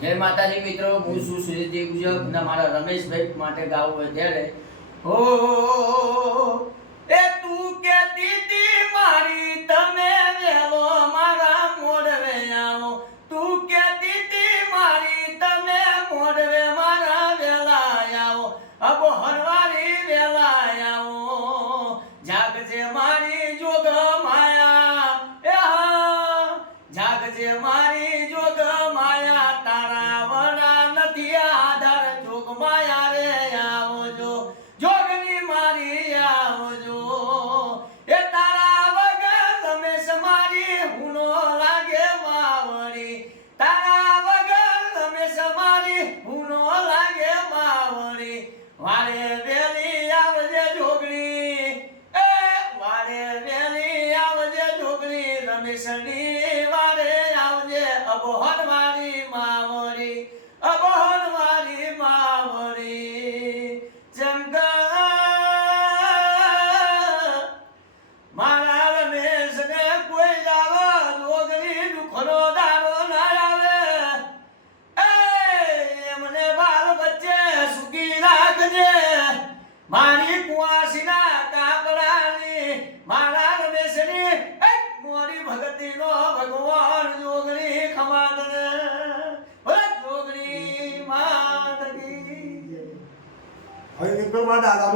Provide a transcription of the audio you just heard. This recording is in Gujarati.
જય માતાજી મિત્રો, હું છું સુરેશજી ગુજર અને મારા રમેશભાઈ માટે ગાવું હોય ત્યારે હો એ તું કેતી તી મારી તમે વેલો મારા મોડવે આવો, તું કેતી તી મારી તમે મોડવે મારા વેલા આવો, અબો હરવારી વેલા આવો, જાગજે મારી જોગ માયા એ હા, જાગજે મારી જોગ માયા, તારા વડા નથી આધાર, જોગ માયા રે આવજો, જોગની મારી આવજો, એ તારા વગર રમેશ મારી હુનો લાગે માવડી, તારા વગર રમેશ મારી હુનો લાગે માવડી, વારે વેલી આવજે જોગણી, એ વારે વેલી આવજે જોગણી, રમેશની વારે આવજે, અબોહર મારી માવડી, અબોહર મારી માવડી, ચમકા મારા રમેશને કોઈ દાવો જોગણી દુખનો દાવો ના આવે, એ એમને બાલ બચ્ચે સુખી રાખજે, મારી કુવાસીના કાપડાની મારા રમેશની એક મોરી ભગતીનો ભગવાન જોગણી ખમાદને જોગણી માતકી. હવે નીકળવા દાદા